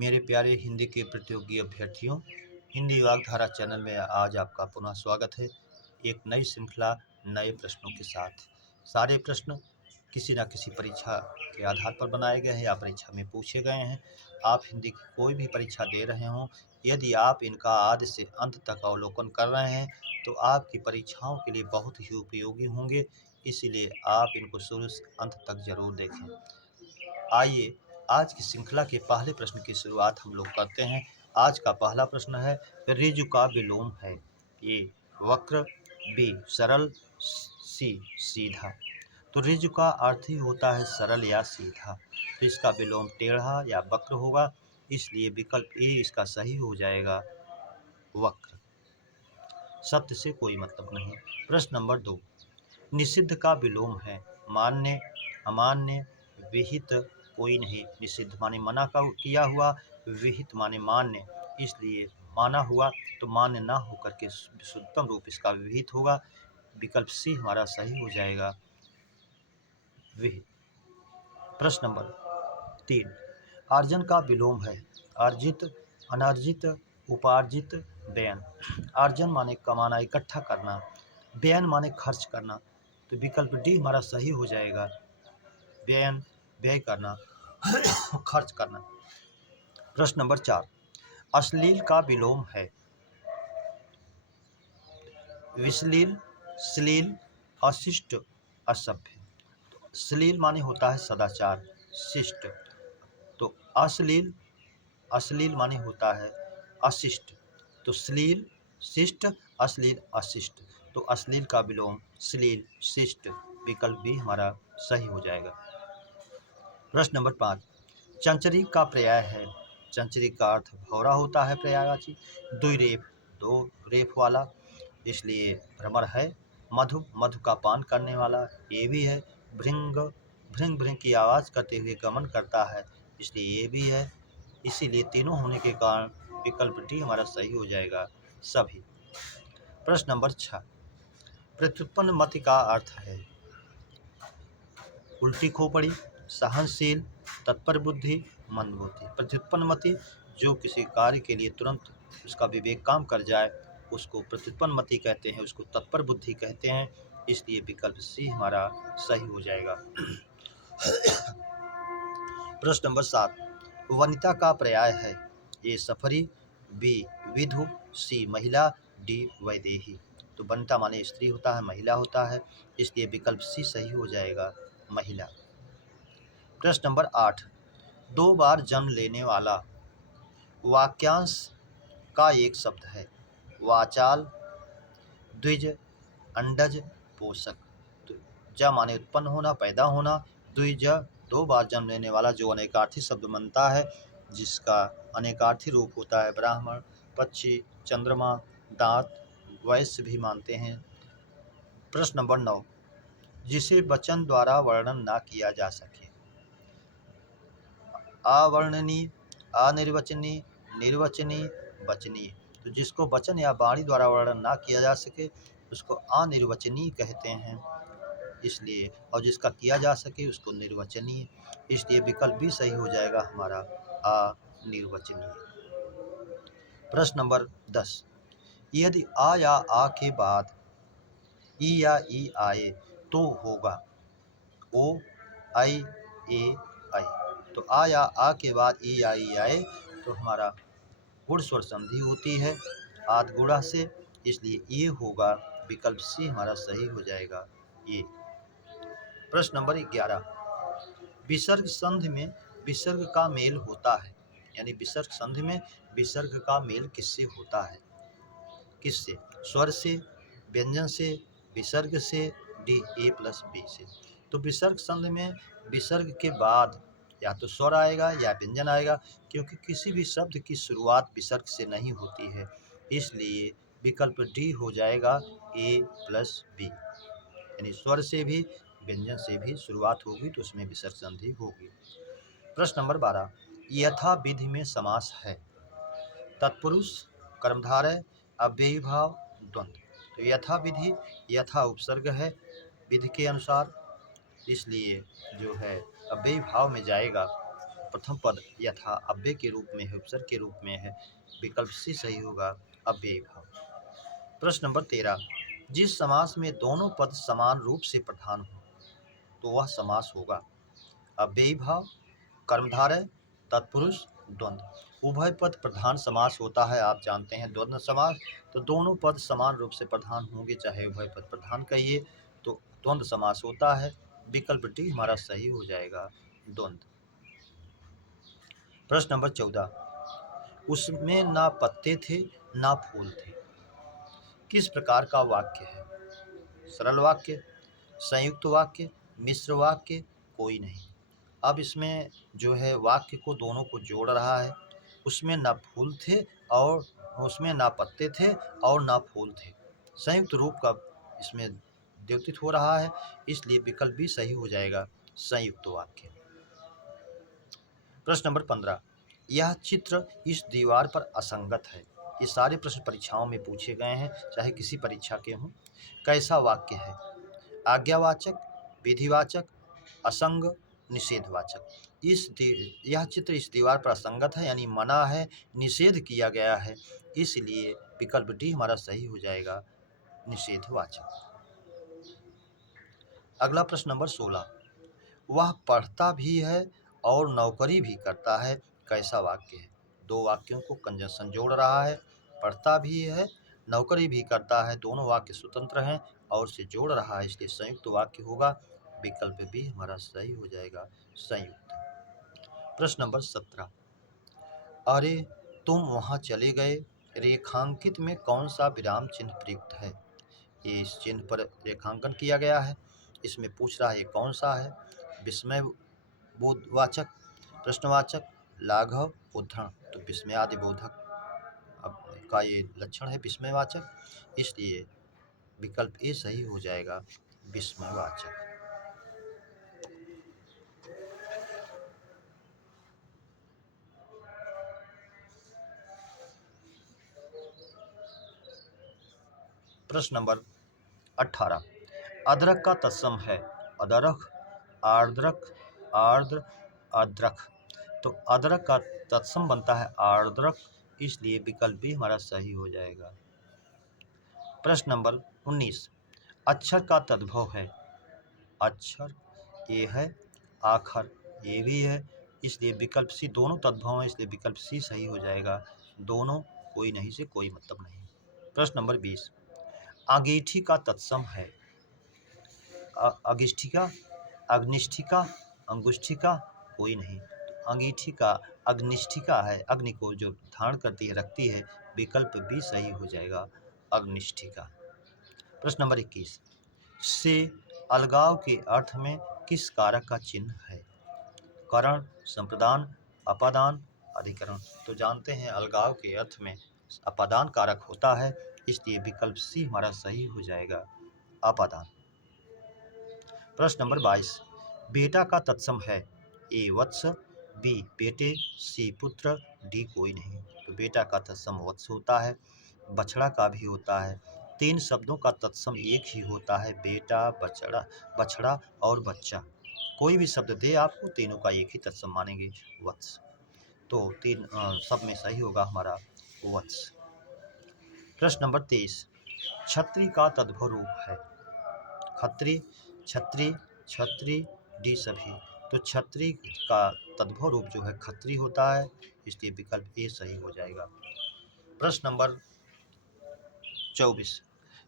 मेरे प्यारे हिंदी के प्रतियोगी अभ्यर्थियों, हिंदी वाग्धारा चैनल में आज आपका पुनः स्वागत है। एक नई श्रृंखला नए प्रश्नों के साथ। सारे प्रश्न किसी न किसी परीक्षा के आधार पर बनाए गए हैं या परीक्षा में पूछे गए हैं। आप हिंदी की कोई भी परीक्षा दे रहे हों, यदि आप इनका आदि से अंत तक अवलोकन कर रहे हैं तो आपकी परीक्षाओं के लिए बहुत ही उपयोगी होंगे। इसीलिए आप इनको शुरू से अंत तक जरूर देखें। आइए आज की श्रृंखला के पहले प्रश्न की शुरुआत हम लोग करते हैं। आज का पहला प्रश्न है, ऋजु का विलोम है। ए वक्र, बी सरल, सी सीधा। तो ऋजु का अर्थ ही होता है सरल या सीधा, तो इसका विलोम टेढ़ा या वक्र होगा, इसलिए विकल्प ए इसका सही हो जाएगा, वक्र। सत्य से कोई मतलब नहीं। प्रश्न नंबर 2, निषिद्ध का विलोम है। मान्य, अमान्य, विहित कोई नहीं। निषिद्ध माने मना का किया हुआ, विहित माने मान्य, इसलिए माना हुआ, तो मान्य ना होकर के शुद्धतम रूप इसका विहित होगा। विकल्प सी हमारा सही हो जाएगा, विहित। प्रश्न नंबर 3, अर्जन का विलोम है। अर्जित, अनर्जित, उपार्जित, व्ययन। अर्जन माने कमाना, इकट्ठा करना, व्ययन माने खर्च करना, तो विकल्प डी हमारा सही हो जाएगा, व्ययन, व्यय करना, खर्च करना। प्रश्न नंबर 4, अश्लील का विलोम है। विश्लील, श्लील, अशिष्ट, असभ्य। श्लील माने होता है सदाचार, शिष्ट, तो अश्लील, अश्लील माने होता है अशिष्ट, तो श्लील, शिष्ट, अश्लील, अशिष्ट, तो अश्लील का विलोम श्लील, शिष्ट, विकल्प बी हमारा सही हो जाएगा। प्रश्न नंबर 5, चंचरी का पर्याय है। चंचरी का अर्थ भौरा होता है, पर्यायवाची। द्विरेफ, दो रेफ वाला, इसलिए भ्रमर है। मधु, मधु का पान करने वाला, ये भी है। भृंग, भृंग भृंग की आवाज़ करते हुए गमन करता है, इसलिए ये भी है। इसीलिए तीनों होने के कारण विकल्प डी हमारा सही हो जाएगा, सभी। प्रश्न नंबर 6, प्रत्युत्पन्न मति का अर्थ है। उल्टी खोपड़ी, सहनशील, तत्पर बुद्धि, मंदबुद्धि। प्रत्युत्पन्न मति जो किसी कार्य के लिए तुरंत उसका विवेक काम कर जाए उसको प्रत्युत्पन्न मति कहते हैं, उसको तत्पर बुद्धि कहते हैं, इसलिए विकल्प सी हमारा सही हो जाएगा। प्रश्न नंबर 7, वनिता का पर्याय है। ए सफरी, बी विधु, सी महिला, डी वैदेही। तो वनिता माने स्त्री होता है, महिला होता है, इसलिए विकल्प सी सही हो जाएगा, महिला। प्रश्न नंबर 8, 2 बार जन्म लेने वाला वाक्यांश का एक शब्द है। वाचाल, द्विज, अंडज, पोषक। तो ज माने उत्पन्न होना, पैदा होना, द्विज 2 बार जन्म लेने वाला जो अनेकार्थी शब्द बनता है, जिसका अनेकार्थी रूप होता है ब्राह्मण, पक्षी, चंद्रमा, दांत, वैश्य भी मानते हैं। प्रश्न नंबर 9, जिसे वचन द्वारा वर्णन ना किया जा सके। अवर्णनीय, अनिर्वचनीय, निर्वचनीय, वचनीय। तो जिसको वचन या वाणी द्वारा वर्णन ना किया जा सके उसको अनिर्वचनीय कहते हैं, इसलिए, और जिसका किया जा सके उसको निर्वचनीय, इसलिए विकल्प भी सही हो जाएगा हमारा, अनिर्वचनीय। प्रश्न नंबर 10, यदि आ या आ के बाद ई या ई आए तो होगा ओ, आई, ए, आई। तो आ या आ के बाद ई या ई आए तो हमारा गुण स्वर संधि होती है आद गुणा से, इसलिए ये होगा, विकल्प सी हमारा सही हो जाएगा, ये। प्रश्न नंबर 11, विसर्ग संधि में विसर्ग का मेल होता है। यानी विसर्ग संधि में विसर्ग का मेल किससे होता है, किससे? स्वर से, व्यंजन से, विसर्ग से, डी ए प्लस बी से। तो विसर्ग संधि में विसर्ग के बाद या तो स्वर आएगा या व्यंजन आएगा, क्योंकि किसी भी शब्द की शुरुआत विसर्ग से नहीं होती है, इसलिए विकल्प डी हो जाएगा, ए प्लस बी। यानी स्वर से भी व्यंजन से भी शुरुआत होगी तो उसमें विसर्ग संधि होगी। प्रश्न नंबर 12, यथा विधि में समास है। तत्पुरुष, कर्मधारय, अव्ययीभाव, द्वंद्व। तो यथा विधि, यथा उपसर्ग है विधि के अनुसार, इसलिए जो है अव्ययी भाव में जाएगा, प्रथम पद यथा अव्यय के रूप में है, उपसर्ग के रूप में है, विकल्प सी सही होगा, अव्ययी भाव। प्रश्न नंबर 13, जिस समास में दोनों पद समान रूप से प्रधान हो तो वह समास होगा अव्ययी भाव, कर्मधारय, तत्पुरुष, द्वंद्व। उभय पद प्रधान समास होता है, आप जानते हैं द्वंद्व समास, तो दोनों पद समान रूप से प्रधान होंगे, चाहे उभय पद प्रधान कहिए तो द्वंद्व समास होता है, विकल्प डी हमारा सही हो जाएगा, द्वंद्व। प्रश्न नंबर 14, उसमें ना पत्ते थे ना फूल थे, किस प्रकार का वाक्य है? सरल वाक्य, संयुक्त वाक्य, मिश्र वाक्य, कोई नहीं। अब इसमें जो है वाक्य को दोनों को जोड़ रहा है, उसमें ना फूल थे और उसमें ना पत्ते थे और ना फूल थे, संयुक्त रूप का इसमें द्योतित हो रहा है, इसलिए विकल्प भी सही हो जाएगा, संयुक्त वाक्य। प्रश्न नंबर 15, यह चित्र इस दीवार पर असंगत है। ये सारे प्रश्न परीक्षाओं में पूछे गए हैं, चाहे किसी परीक्षा के हों। कैसा वाक्य है? आज्ञावाचक, विधिवाचक, असंग, निषेधवाचक। यह चित्र इस दीवार पर असंगत है, यानी मना है, निषेध किया गया है, इसलिए विकल्प डी हमारा सही हो जाएगा, निषेधवाचक। अगला प्रश्न नंबर 16, वह पढ़ता भी है और नौकरी भी करता है, कैसा वाक्य है? दो वाक्यों को कंजंक्शन जोड़ रहा है, पढ़ता भी है, नौकरी भी करता है, दोनों वाक्य स्वतंत्र हैं और से जोड़ रहा है, इसलिए संयुक्त वाक्य होगा, विकल्प भी हमारा सही हो जाएगा, संयुक्त। प्रश्न नंबर 17, अरे तुम वहां चले गए, रेखांकित में कौन सा विराम चिन्ह प्रयुक्त है? ये इस चिन्ह पर रेखांकन किया गया है, इसमें पूछ रहा है कौन सा है? विस्मय बोधवाचक, प्रश्नवाचक, लाघव, उद्धरण। तो विस्मयादि बोधक अब का ये लक्षण है विस्मयवाचक, इसलिए विकल्प ए सही हो जाएगा, विस्मयवाचक। प्रश्न नंबर 18, अदरक का तत्सम है अदरक, आर्द्रक, आर्द्र, अद्रक। तो अदरक का तत्सम बनता है आर्द्रक, इसलिए विकल्प भी हमारा सही हो जाएगा। प्रश्न नंबर 19, अक्षर का तद्भव है अक्षर, ये है, आखर, ये भी है, इसलिए विकल्प सी, दोनों तद्भव हैं, इसलिए विकल्प सी सही हो जाएगा, दोनों, कोई नहीं से कोई मतलब नहीं। प्रश्न नंबर 20, अंगीठी का तत्सम है अगिष्ठिका, अग्निष्ठिका, अंगुष्ठिका, कोई नहीं। तो अंगीठी का अग्निष्ठिका है, अग्नि को जो धारण करती है, रखती है, विकल्प भी सही हो जाएगा, अग्निष्ठिका। प्रश्न नंबर 21, से अलगाव के अर्थ में किस कारक का चिन्ह है? करण, संप्रदान, अपादान, अधिकरण। तो जानते हैं अलगाव के अर्थ में अपादान कारक होता है, इसलिए विकल्प सी हमारा सही हो जाएगा, अपादान। प्रश्न नंबर 22, बेटा का तत्सम है ए वत्स, बी बेटे, सी पुत्र, डी कोई नहीं। तो बेटा का तत्सम वत्स होता है, बछड़ा का भी होता है, तीन शब्दों का तत्सम एक ही होता है, बेटा, बछड़ा, बछड़ा और बच्चा। कोई भी शब्द दे आपको, तीनों का एक ही तत्सम मानेंगे, वत्स। तो तीन सब में सही होगा हमारा वत्स। प्रश्न नंबर 23, छत्री का तद्भव रूप है खत्री, छत्री, छत्री, डी सभी। तो छत्री का तद्भव रूप जो है खत्री होता है, इसलिए विकल्प ए सही हो जाएगा। प्रश्न नंबर 24,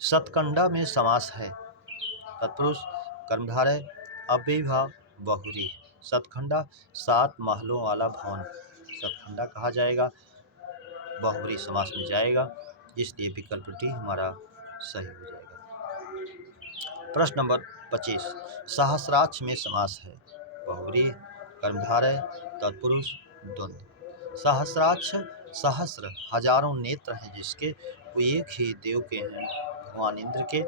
सतकंडा में समास है तत्पुरुष, कर्मधारय, अव्ययी भाव, बहुरी। सतखंडा 7 महलों वाला भवन सतखंडा कहा जाएगा, बहुरी समास में जाएगा, इसलिए विकल्प डी हमारा सही हो जाएगा। प्रश्न नंबर 25, सहस्राक्ष में समास है बहुब्रीहि, कर्मधारय, तत्पुरुष, द्वंद्व। सहस्राक्ष, सहस्र हजारों नेत्र हैं जिसके, वो एक ही देव के हैं, भगवान इंद्र के,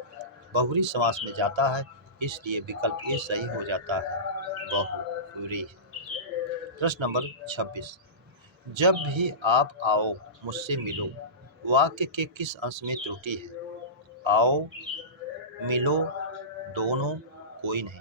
बहुब्रीहि समास में जाता है, इसलिए विकल्प ए सही हो जाता है, बहुब्रीहि। प्रश्न नंबर 26, जब भी आप आओ मुझसे मिलो, वाक्य के किस अंश में त्रुटि है? आओ, मिलो, दोनों, कोई नहीं।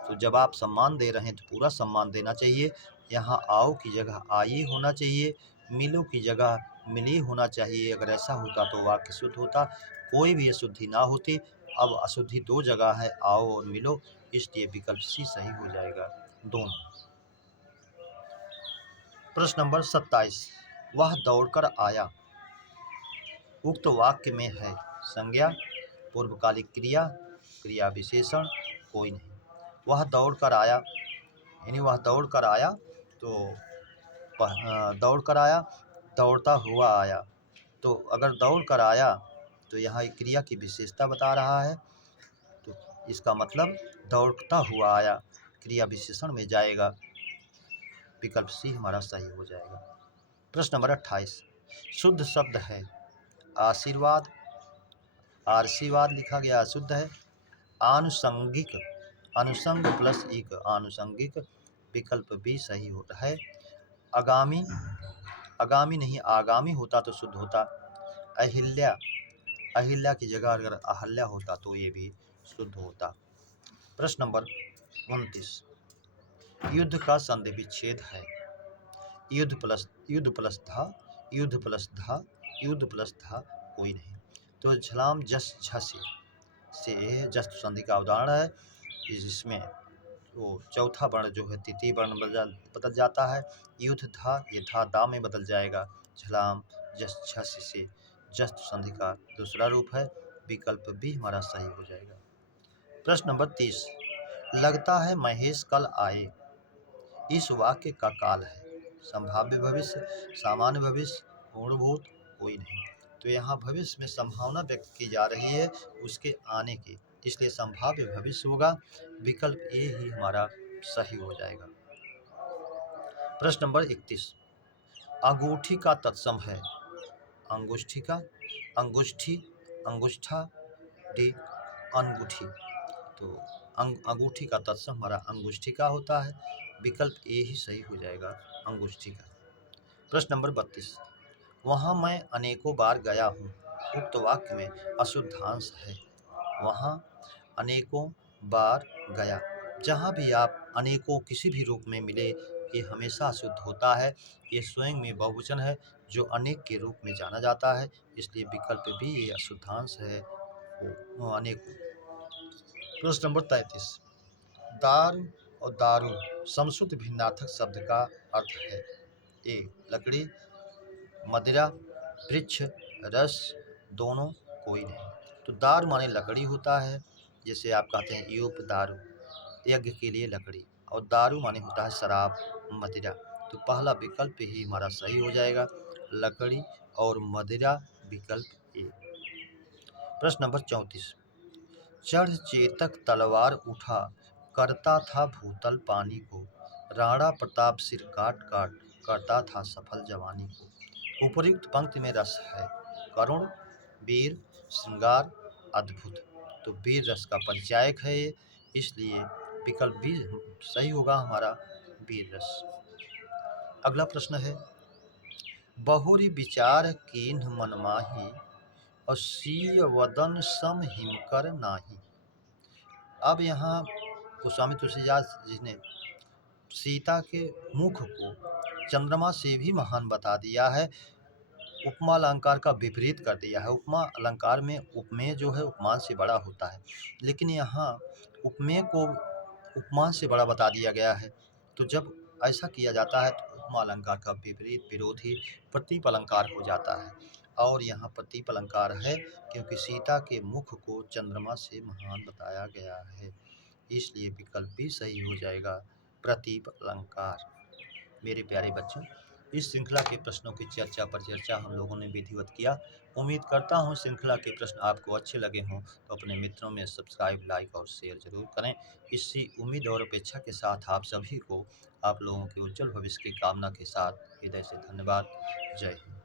तो जब आप सम्मान दे रहे हैं तो पूरा सम्मान देना चाहिए, यहाँ आओ की जगह आइए होना चाहिए, मिलो की जगह मिली होना चाहिए। अगर ऐसा होता तो वाक्य शुद्ध होता, कोई भी अशुद्धि ना होती। अब अशुद्धि दो जगह है, आओ और मिलो, इसलिए विकल्प सी सही हो जाएगा, दोनों। प्रश्न नंबर 27, वह दौड़कर आया। उक्त वाक्य में है संज्ञा, पूर्वकालिक क्रिया, क्रिया विशेषण, कोई नहीं। वह दौड़कर आया, यानी वह दौड़कर आया तो दौड़कर आया, दौड़ता हुआ आया। तो अगर दौड़कर आया तो यहाँ एक क्रिया की विशेषता बता रहा है, तो इसका मतलब दौड़ता हुआ आया क्रिया विशेषण में जाएगा, विकल्प सी हमारा सही हो जाएगा। प्रश्न नंबर 28, शुद्ध शब्द है आशीर्वाद, आशीर्वाद लिखा गया अशुद्ध है। आनुषंगिक, अनुषंग प्लस इक, आनुषंगिक, विकल्प बी सही होता है। आगामी, आगामी नहीं आगामी होता तो शुद्ध होता। अहिल्या, अहिल्या की जगह अगर अहल्या होता तो ये भी शुद्ध होता। प्रश्न नंबर 29, युद्ध का संधि विच्छेद है युद्ध प्लस धा, युद्ध प्लस धा, युद्ध प्लस धा, कोई नहीं। तो झलाम जस झसे से जस्त संधि का उदाहरण है, जिसमें वो चौथा वर्ण जो है तृतीय वर्ण बदल जाता है। युद्ध था, ये था दा में बदल जाएगा। झलाम जस झस से जस्त संधि का दूसरा रूप है, विकल्प बी हमारा सही हो जाएगा। प्रश्न नंबर 30, लगता है महेश कल आए। इस वाक्य का काल है संभाव्य भविष्य, सामान्य भविष्य, पूर्णभूत, कोई नहीं। तो यहाँ भविष्य में संभावना व्यक्त की जा रही है उसके आने की, इसलिए संभाव्य भविष्य होगा, विकल्प ए ही हमारा सही हो जाएगा। प्रश्न नंबर 31, अंगूठी का तत्सम है अंगुष्ठी का, अंगुष्ठी, अंगुष्ठा, डी अंगूठी। तो अंगूठी का तत्सम हमारा अंगुष्ठी का होता है, विकल्प ए ही सही हो जाएगा, अंगुष्ठी का। प्रश्न नंबर 32, वहाँ मैं अनेकों बार गया हूँ। उक्त वाक्य में अशुद्धांश है। वहाँ अनेकों बार गया, जहाँ भी आप अनेकों किसी भी रूप में मिले ये हमेशा अशुद्ध होता है। ये स्वयं में बहुवचन है जो अनेक के रूप में जाना जाता है, इसलिए विकल्प भी ये अशुद्धांश है, वो अनेकों। प्रश्न नंबर 33, दारू और दारू समश्रुत भिन्नार्थक शब्द का अर्थ है ए लकड़ी, मदिरा, वृक्ष, रस, दोनों, कोई नहीं। तो दारू माने लकड़ी होता है, जैसे आप कहते हैं यूप दारू, यज्ञ के लिए लकड़ी, और दारू माने होता है शराब, मदिरा। तो पहला विकल्प ही हमारा सही हो जाएगा, लकड़ी और मदिरा, विकल्प ए। प्रश्न नंबर 34, चढ़ चेतक तलवार उठा, करता था भूतल पानी को, राणा प्रताप सिर काट काट, करता था सफल जवानी को। उपर्युक्त पंक्ति में रस है करुण, वीर, श्रृंगार, अद्भुत। तो वीर रस का परिचायक है ये, इसलिए विकल्प भी सही होगा हमारा, वीर रस। अगला प्रश्न है, बहुरी विचार कीन्ह मन माही, और सीय वदन सम हिमकर नाही। अब यहाँ गोस्वामी तुलसीदास जी ने सीता के मुख को चंद्रमा से भी महान बता दिया है, उपमा अलंकार का विपरीत कर दिया है। उपमा अलंकार में उपमेय जो है उपमान से बड़ा होता है, लेकिन यहाँ उपमेय को उपमान से बड़ा बता दिया गया है। तो जब ऐसा किया जाता है तो उपमा अलंकार का विपरीत विरोधी प्रतीप अलंकार हो जाता है, और यहाँ प्रतीप अलंकार है क्योंकि सीता के मुख को चंद्रमा से महान बताया गया है, इसलिए विकल्प भी सही हो जाएगा, प्रतीप अलंकार। मेरे प्यारे बच्चों, इस श्रृंखला के प्रश्नों की चर्चा पर चर्चा हम लोगों ने विधिवत किया। उम्मीद करता हूँ श्रृंखला के प्रश्न आपको अच्छे लगे हों, तो अपने मित्रों में सब्सक्राइब, लाइक और शेयर जरूर करें। इसी उम्मीद और अपेक्षा के साथ आप सभी को आप लोगों के उज्जवल भविष्य की कामना के साथ हृदय से धन्यवाद। जय हिंद।